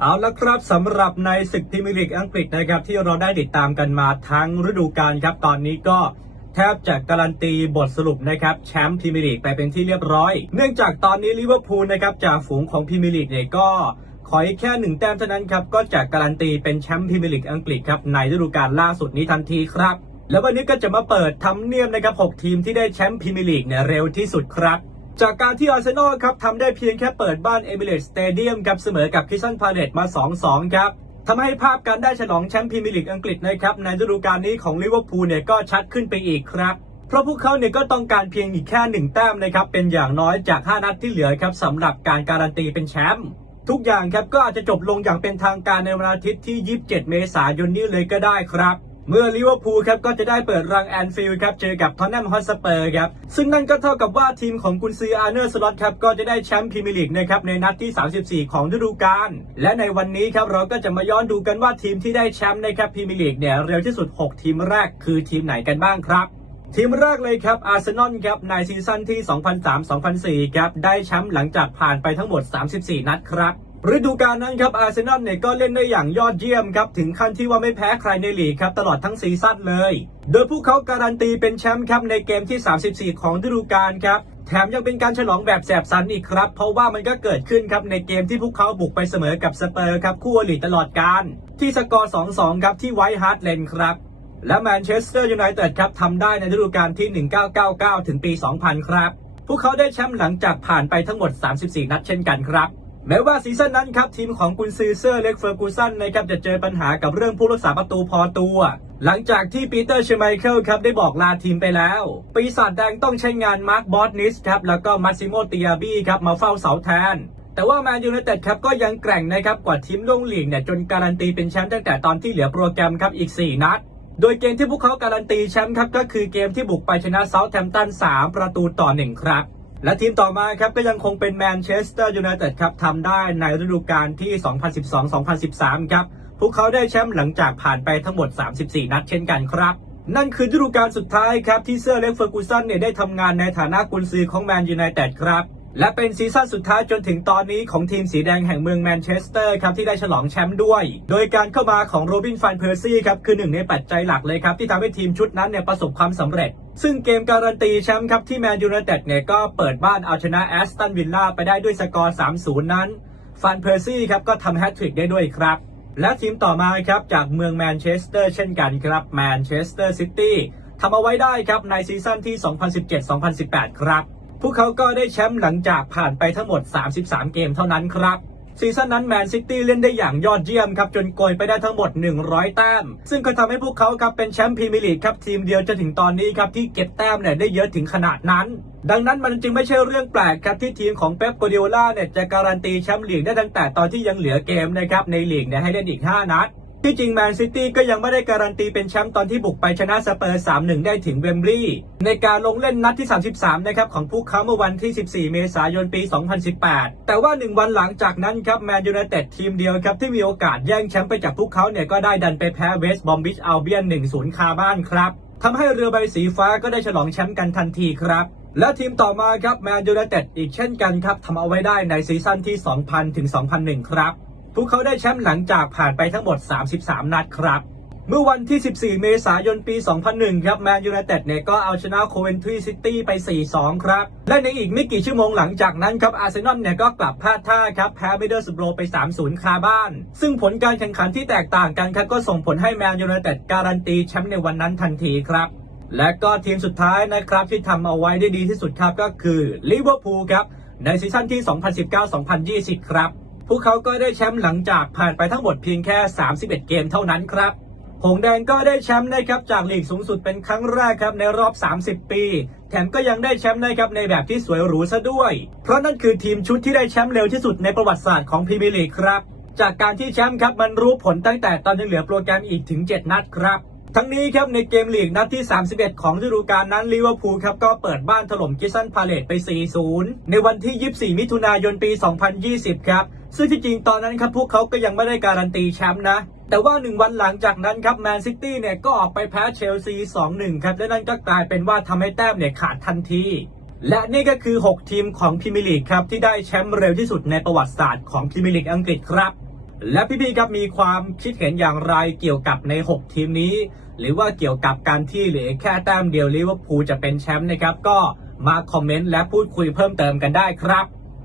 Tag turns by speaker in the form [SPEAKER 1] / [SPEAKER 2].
[SPEAKER 1] เอาละครับสำหรับในศึกพรีเมียร์ลีกอังกฤษนะครับที่เราได้ติดตามกันมาทั้งฤดูกาลครับตอนนี้ก็แทบจะการันตีบทสรุปนะครับแชมป์พรีเมียร์ลีกไปเป็นที่เรียบร้อย เนื่องจากตอนนี้ลิเวอร์พูลนะครับจากฝูงของพรีเมียร์ลีกเนี่ยก็ขออีกแค่หนึ่งแต้มเท่านั้นครับก็จะการันตีเป็นแชมป์พรีเมียร์ลีกอังกฤษครับในฤดูกาลล่าสุดนี้ทันทีครับ แล้ววันนี้ก็จะมาเปิดทำเนียมนะครับ 6 ทีมที่ได้แชมป์พรีเมียร์ลีกเนี่ยเร็วที่สุดครับ จากการที่อาร์เซนอลครับทำได้เพียงแค่เปิดบ้านเอมิเรตสเตเดียมครับเสมอกับคริสตันพาเลตมา 2-2 ครับทำให้ภาพการได้ฉลองแชมป์พรีเมียร์ลีกอังกฤษนะครับในฤดูกาลนี้ของลิเวอร์พูลเนี่ยก็ชัดขึ้นไปอีกครับ เพราะพวกเขาเนี่ยก็ต้องการเพียงอีกแค่หนึ่งแต้มนะครับเป็นอย่างน้อยจาก 5 นัดที่เหลือครับสำหรับการการันตีเป็นแชมป์ทุกอย่างครับก็อาจจะจบลงอย่างเป็นทางการในวันอาทิตย์ที่ 27 เมษายนนี้เลยก็ได้ครับ เมื่อลิเวอร์พูลครับก็จะได้เปิดรังแอนฟิลด์ครับเจอกับทอนแนมฮอตสเปอร์ครับซึ่งนั่นก็เท่ากับว่าทีมของกุนซืออาร์เนอร์สล็อตครับก็จะได้แชมป์พรีเมียร์ลีกนะครับในนัดที่ 34 ของฤดูกาลและในวันนี้ครับเราก็จะมาย้อนดูกันว่าทีมที่ได้แชมป์นะครับพรีเมียร์ลีกเนี่ยเร็วที่สุด 6 ทีมแรกคือทีมไหนกันบ้างครับทีมแรกเลยครับ อาร์เซนอลครับ ในซีซั่นที่ 2003-2004 ครับ ได้แชมป์หลังจากผ่านไปทั้งหมด 34 นัดครับ ฤดูกาลนั้นครับอาร์เซนอลเนี่ยก็เล่นได้อย่างยอดเยี่ยมครับ ถึงขั้นที่ว่าไม่แพ้ใครในลีกครับ ตลอดทั้งซีซั่นเลย โดยพวกเขาการันตีเป็นแชมป์ครับในเกมที่ 34 ของฤดูกาลครับ แถมยังเป็นการฉลองแบบแสบสันอีกครับ เพราะว่ามันก็เกิดขึ้นครับในเกมที่พวกเขาบุกไปเสมอกับสเปอร์ครับคู่อริตลอดกาลที่สกอร์ 2-2 ครับที่ไวท์ฮาร์ดเลนครับและแมนเชสเตอร์ยูไนเต็ดครับทำได้ในฤดูกาลที่ 1999 ถึงปี 2000 ครับ พวกเขาได้แชมป์หลังจากผ่านไปทั้งหมด 34 นัดเช่นกันครับ แม้ว่าซีซั่นนั้นครับทีมของกุนซือเซอร์เล็กเฟอร์กูสันนะครับจะเจอปัญหากับเรื่องผู้รักษาประตูพอตัว หลังจากที่ปีเตอร์เชไมเคิลครับได้บอกลาทีมไปแล้ว ปีศาจแดงต้องใช้งานมาร์คบอสนิสครับแล้วก็มาซิโมเตียบี้ครับมาเฝ้าเสาแทน แต่ว่าแมนยูไนเต็ดครับก็ยังแกร่งนะครับกว่าทีมล่วงหลีกเนี่ยจนการันตีเป็นแชมป์ตั้งแต่ตอนที่เหลือโปรแกรมครับอีก 4 นัดโดยเกมที่พวกเขาการันตีแชมป์ครับก็คือเกมที่บุกไปชนะเซาท์แฮมป์ตัน3ประตูต่อ1ครับ และทีมต่อมาครับก็ยังคงเป็นแมนเชสเตอร์ยูไนเต็ดครับทำได้ในฤดูกาลที่ 2012-2013 ครับ พวกเขาได้แชมป์หลังจากผ่านไปทั้งหมด 34 นัดเช่นกันครับ นั่นคือฤดูกาลสุดท้ายครับ ที่เซอร์เล็กเฟอร์กูสันเนี่ยได้ทำงานในฐานะกุนซือของแมนยูไนเต็ดครับ และเป็นซีซั่นสุดท้ายจนถึงตอนนี้ของทีมสีแดงแห่งเมืองแมนเชสเตอร์ครับที่ได้ฉลองแชมป์ด้วย โดยการเข้ามาของโรบินฟันเพอร์ซี่ครับคือหนึ่งในปัจจัยหลักเลยครับที่ทำให้ทีมชุดนั้นเนี่ยประสบความสำเร็จ ซึ่งเกมการันตีแชมป์ครับที่แมนยูไนเต็ดเนี่ยก็เปิดบ้านเอาชนะแอสตันวิลล่าไปได้ด้วยสกอร์ 3-0 นั้น ฟันเพอร์ซี่ครับก็ทำแฮตทริกได้ด้วยครับ และทีมต่อมาครับจากเมืองแมนเชสเตอร์เช่นกันครับแมนเชสเตอร์ซิตี้ทำเอาไว้ได้ครับในซีซั่นที่ 2017-2018 ครับ พวกเขาก็ได้แชมป์หลังจากผ่านไปทั้งหมด 33 เกมเท่านั้นครับ ซีซั่นนั้นแมนซิตี้เล่นได้อย่างยอดเยี่ยมครับจนโกยไปได้ทั้งหมด 100 แต้ม ซึ่งก็ทำให้พวกเขาครับเป็นแชมป์พรีเมียร์ลีกครับทีมเดียวจนถึงตอนนี้ครับที่เก็บแต้มเนี่ยได้เยอะถึงขนาดนั้น ดังนั้นมันจึงไม่ใช่เรื่องแปลกครับที่ทีมของเป๊ปโกเดโอล่าเนี่ยจะการันตีแชมป์ลีกได้ตั้งแต่ตอนที่ยังเหลือเกมนะครับในลีกเนี่ยให้เล่นอีก 5 นัด ที่จริงแมนซิตี้ก็ยังไม่ได้การันตีเป็นแชมป์ตอนที่บุกไปชนะสเปอร์ 3-1 ได้ถึงเวมบลีย์ในการลงเล่นนัดที่ 33 นะครับ ของพวกเขาเมื่อวันที่ 14 เมษายนปี 2018 แต่ว่า 1 วันหลังจากนั้นครับแมนยูไนเต็ดทีมเดียวครับ ที่มีโอกาสแย่งแชมป์ไปจากพวกเขาเนี่ยก็ได้ดันไปแพ้เวสต์บอมบิชอัลเบียน 1-0 คาบ้านครับทำให้เรือใบสีฟ้าก็ได้ฉลองแชมป์กันทันทีครับและทีมต่อมาครับแมนยูไนเต็ดอีกเช่นกันครับทำเอาไว้ได้ในซีซั่นที่ 2000 ถึง 2001 ครับ พวกเขาได้แชมป์หลังจากผ่านไปทั้งหมด 33 นัดครับ เมื่อวันที่ 14 เมษายนปี 2001 ครับแมนยูไนเต็ดเนี่ยก็เอาชนะโคเวนทรีซิตี้ไป 4-2 ครับ และในอีกไม่กี่ชั่วโมงหลังจากนั้นครับอาร์เซนอลเนี่ยก็กลับพลาดท่าครับแพ้มิเดิลสโบรไป 3-0 คาบ้าน ซึ่งผลการแข่งขันที่แตกต่างกันครับก็ส่งผลให้แมนยูไนเต็ดการันตีแชมป์ในวันนั้นทันทีครับและก็ทีมสุดท้ายนะครับที่ทำเอาไว้ได้ดีที่สุดครับก็คือลิเวอร์พูลครับในซีซั่นที่ 2019-2020 ครับ พวกเขาก็ได้แชมป์หลังจากผ่านไปทั้งหมดเพียงแค่ 31 เกมเท่านั้นครับหงแดงก็ได้แชมป์นะครับจากลีกสูงสุดเป็นครั้งแรกครับในรอบ 30 ปี แถมก็ยังได้แชมป์นะครับในแบบที่สวยหรูซะด้วย เพราะนั่นคือทีมชุดที่ได้แชมป์เร็วที่สุดในประวัติศาสตร์ของพรีเมียร์ลีกครับ จากการที่แชมป์ครับมันรู้ผลตั้งแต่ตอนยังเหลือโปรแกรมอีกถึง 7 นัดครับ ทั้งนี้ครับในเกมลีกนัดที่ 31 ของฤดูกาลนั้นลิเวอร์พูลครับก็เปิดบ้านถล่มกิสซันพาเลตไป 4-0 ในวันที่ 24 มิถุนายนปี 2020 ครับ ซึ่งที่จริงตอนนั้นครับพวกเขาก็ยังไม่ได้การันตีแชมป์นะ แต่ว่า 1 วันหลังจากนั้นครับแมนซิตี้เนี่ยก็ออกไปแพ้เชลซี 2-1 ครับ และนั่นก็กลายเป็นว่าทำให้แต้มเนี่ยขาดทันที และนี่ก็คือ 6 ทีมของพรีเมียร์ลีกครับที่ได้แชมป์เร็วที่สุดในประวัติศาสตร์ของพรีเมียร์ลีกอังกฤษครับและพี่ๆครับมีความคิดเห็นอย่างไรเกี่ยวกับใน 6 ทีมนี้ หรือว่าเกี่ยวกับการที่เหลือแค่แต้มเดียวลิเวอร์พูลจะเป็นแชมป์นะครับ ก็มาคอมเมนต์และพูดคุยเพิ่มเติมกันได้ครับ